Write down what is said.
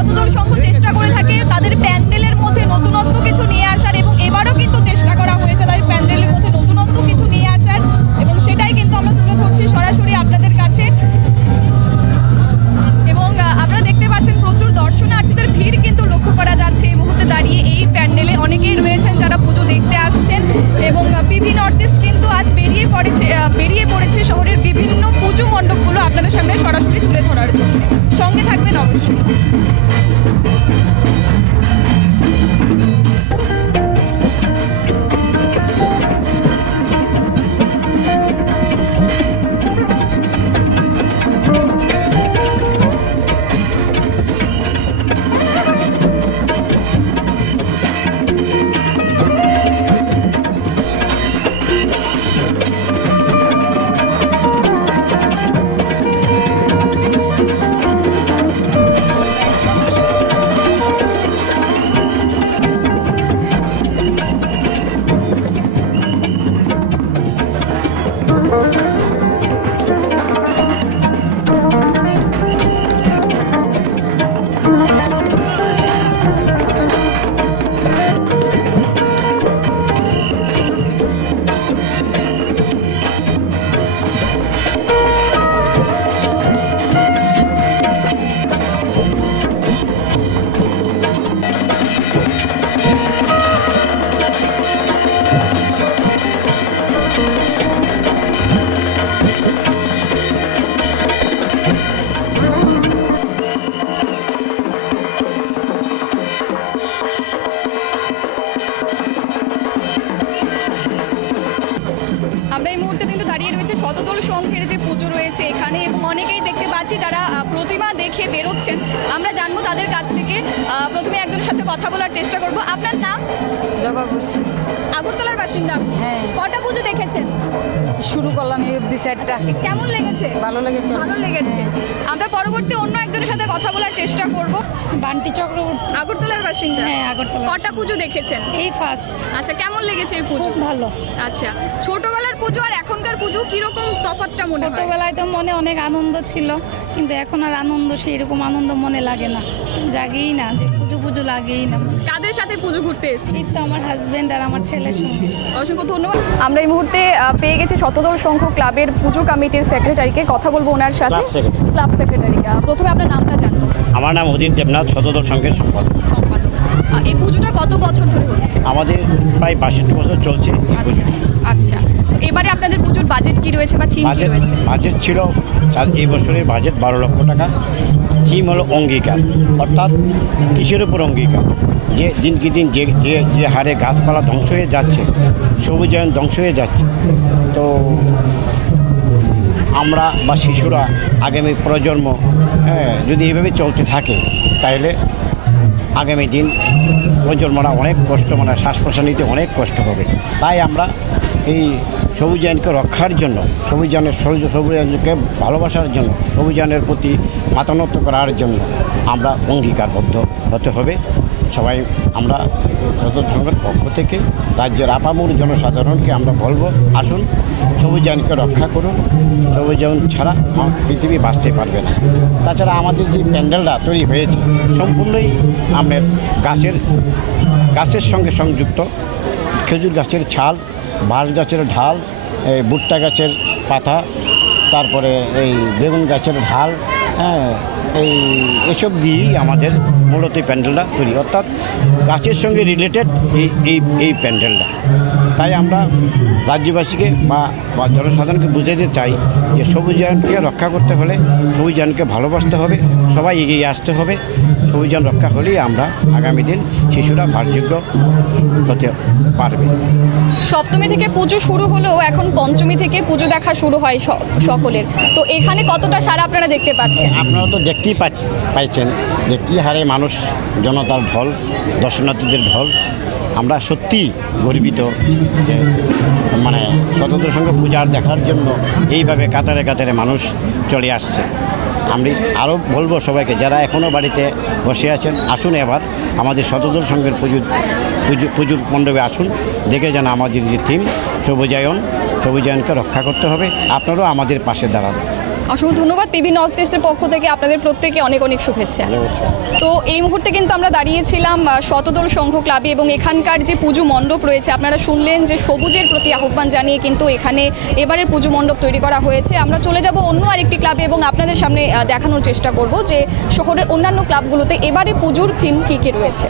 শতদল সংঘ আমরা এই মুহূর্তে কিন্তু দাঁড়িয়ে রয়েছে শতদল সংঘের যে পুজো রয়েছে এখানে এবং অনেকেই দেখতে পাচ্ছি যারা প্রতিমা দেখে বেরোচ্ছেন। আমরা জানব তাদের কাছ থেকে আহ, প্রথমে একজনের সাথে কথা বলার চেষ্টা করব। আপনার নাম? জবা আগরতলা বাসিন্দা আপনি? হ্যাঁ। কটা পুজো দেখেছেন? শুরু করলাম এই অবধি চারটা। কেমন লেগেছে? ভালো লেগেছে। ভালো লেগেছে। আমরা পরবর্তী অন্য একজনের সাথে কথা বলার চেষ্টা করব। বান্টি চক্রবর্তী। আগরতলার বাসিন্দা? হ্যাঁ আগরতলা কটা পুজো দেখেছেন? এই ফার্স্ট আচ্ছা কেমন লেগেছে এই পুজো? ভালো। আচ্ছা ছোটবেলার পুজো আর এখনকার পুজো কীরকম তফাৎটা মনে হয়? ছোটবেলায় তো মনে অনেক আনন্দ ছিল কিন্তু এখন আর আনন্দ সেই রকম আনন্দ মনে লাগে না। জাগেই না যে পুজো পুজো লাগেই না। কাদের সাথে পুজো ঘুরতে এসেছি তো আমার হাজবেন্ড আর আমার ছেলের সঙ্গে। অসংখ্য ধন্যবাদ। আমরা এই মুহূর্তে পেয়ে গেছি শতদল সংঘ ক্লাবের পুজো কমিটির সেক্রেটারিকে। কথা বলব ওনার সাথে। Club secretary. সেক্রেটারিকে। প্রথমে আপনার নামটা জানব আমার নাম অধীর দেবনাথ শতদল সংঘের সম্পাদক। সম্পাদক। এই পুজোটা কত বছর ধরে হচ্ছে? আমাদের প্রায় বাষট্টি বছর চলছে আচ্ছা আচ্ছা। তো এবারে আপনাদের পুজোর বাজেট কি রয়েছে বা থিম কি রয়েছে? বাজেট ছিল এই বছরের বাজেট বারো লক্ষ টাকা। থিম হলো অঙ্গীকার অর্থাৎ কিসের উপর অঙ্গীকার যে দিন কি দিন যে যে যে হারে গাছপালা ধ্বংস হয়ে যাচ্ছে সবুজায়ন ধ্বংস হয়ে যাচ্ছে, তো আমরা বা শিশুরা আগামী প্রজন্ম হ্যাঁ যদি এইভাবে চলতে থাকে তাহলে আগামী দিন প্রজন্মরা অনেক কষ্ট মানে শ্বাস প্রশ্বাস নিতে অনেক কষ্ট হবে তাই আমরা এই সবুজায়নকে রক্ষার জন্য সবুজ আইনের সবুজ সবুজায়নকে ভালোবাসার জন্য, সবুজায়নের প্রতি মাতানত করার জন্য আমরা অঙ্গীকারবদ্ধ হতে হবে। সবাই আমরা সংঘের পক্ষ থেকে রাজ্যের আপামুর জনসাধারণকে আমরা বলব, আসুন, সবুজায়নকে রক্ষা করুন। সবুজায়ন ছাড়া আমার পৃথিবী বাঁচতে পারবে না। তাছাড়া আমাদের যে প্যান্ডেলটা তৈরি হয়েছে, সম্পূর্ণই আমের গাছের গাছের সঙ্গে সংযুক্ত। খেজুর গাছের ছাল বাঁশ গাছের ঢাল, এই ভুট্টা গাছের পাতা, তারপরে এই বেগুন গাছের ঢাল হ্যাঁ এই এসব দিয়েই আমাদের মূলত প্যান্ডেলটা তৈরি। অর্থাৎ গাছের সঙ্গে রিলেটেড এই এই এই প্যান্ডেলটা। তাই আমরা রাজ্যবাসীকে বা জনসাধারণকে বুঝাতে চাই যে সবুজ সবুজায়নকে রক্ষা করতে হলে সবুজায়নকে ভালোবাসতে হবে সবাই এগিয়ে আসতে হবে। সবুজায়ন রক্ষা হলেই আমরা আগামী দিন শিশুরা বাসযোগ্য হতে পারবে। সপ্তমী থেকে পুজো শুরু হলেও এখন পঞ্চমী থেকে পুজো দেখা শুরু হয় সকলের। তো এখানে কতটা সারা আপনারা দেখতে পাচ্ছেন? আপনারা তো দেখতেই পাচ- পাইছেন যে কী হারে মানুষ জনতার ঢল দর্শনার্থীদের ঢল। আমরা সত্যি গর্বিত মানে স্বতন্ত্র সংঘ পূজার দেখার জন্য এইভাবে কাতারে কাতারে মানুষ চলে আসছে। আমি আরও বলব সবাইকে, যারা এখনও বাড়িতে বসে আছেন, আসুন এবার আমাদের শতদল সংঘের পুজো পুজো পুজো মণ্ডপে আসুন, দেখে যেন আমাদের যে থিম সবুজায়ন, সবুজায়নকে রক্ষা করতে হবে, আপনারাও আমাদের পাশে দাঁড়ান। অসংখ্য ধন্যবাদ। টিভি নর্থ ইস্টের পক্ষ থেকে আপনাদের প্রত্যেকে অনেক অনেক শুভেচ্ছা। তো এই মুহূর্তে কিন্তু আমরা দাঁড়িয়েছিলাম শতদল সংঘ ক্লাবে এবং এখানকার যে পুজো মণ্ডপ রয়েছে আপনারা শুনলেন যে সবুজের প্রতি আহ্বান জানিয়ে কিন্তু এখানে এবারের পুজো মণ্ডপ তৈরি করা হয়েছে। আমরা চলে যাব অন্য আরেকটি ক্লাবে এবং আপনাদের সামনে দেখানোর চেষ্টা করব যে শহরের অন্যান্য ক্লাবগুলোতে এবারে পুজোর থিম কী কী রয়েছে।